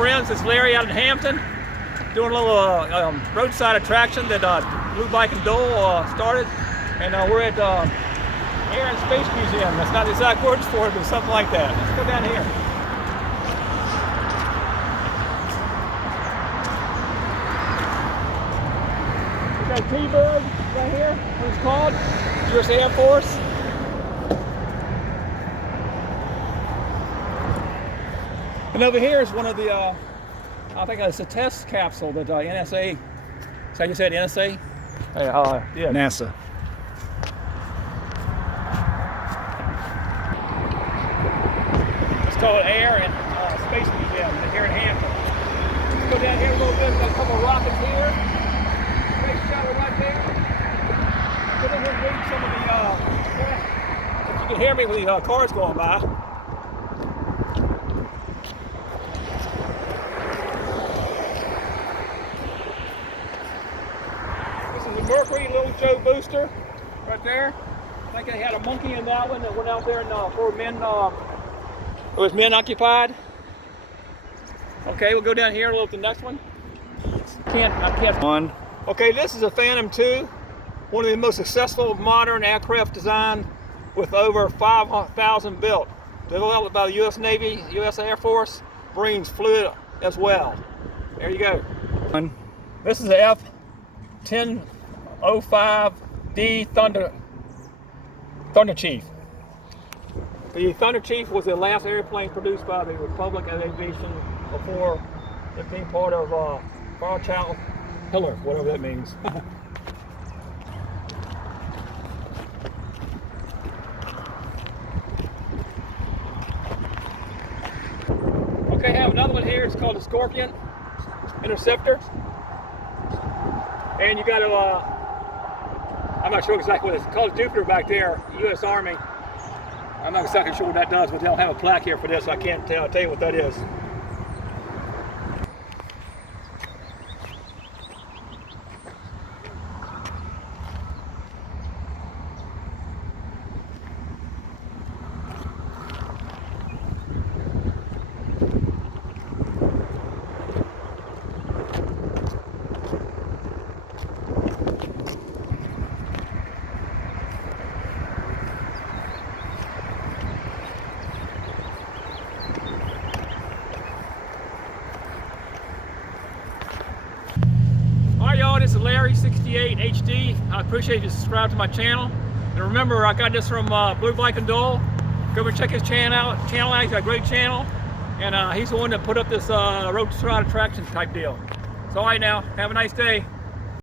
friends, it's Larry out in Hampton, doing a little roadside attraction that Blue Bike and Dole started, and we're at Air and Space Museum. That's not the exact words for it, but something like that. Let's go down here. We got T-Bird right here, what it's called, U.S. Air Force. And over here is one of the, I think it's a test capsule that NSA, is that you said NSA? Yeah. NASA. It's called Air and Space Museum here in Hampton. Let's go down here a little bit, got a couple of rockets here. Space shuttle right there. Get in here and read some of the, if you can hear me with the cars going by. Mercury Little Joe booster right there. I think they had a monkey in that one that went out there and for men, it was men occupied. Okay, we'll go down here a little to the next one. I can't. One. Okay, this is a Phantom II, one of the most successful modern aircraft design with over 5,000 built. Developed by the U.S. Navy, U.S. Air Force, Marines flew as well. There you go. One. This is the F-1005D Thunder Chief. The Thunder Chief was the last airplane produced by the Republic of Aviation before it being part of Fairchild Pillar, whatever that means. Okay, I have another one here. It's called the Scorpion Interceptor. And you got to, I'm not sure exactly what it's called, Jupiter back there, U.S. Army. I'm not exactly sure what that does, but they don't have a plaque here for this, so I can't tell you what that is. Alright y'all, this is Larry 68 HD. I appreciate you subscribe to my channel. And remember, I got this from Blue Bike and Dole. Go over and check his channel out. He's got a great channel. And he's the one that put up this roadside attraction type deal. So alright now, have a nice day.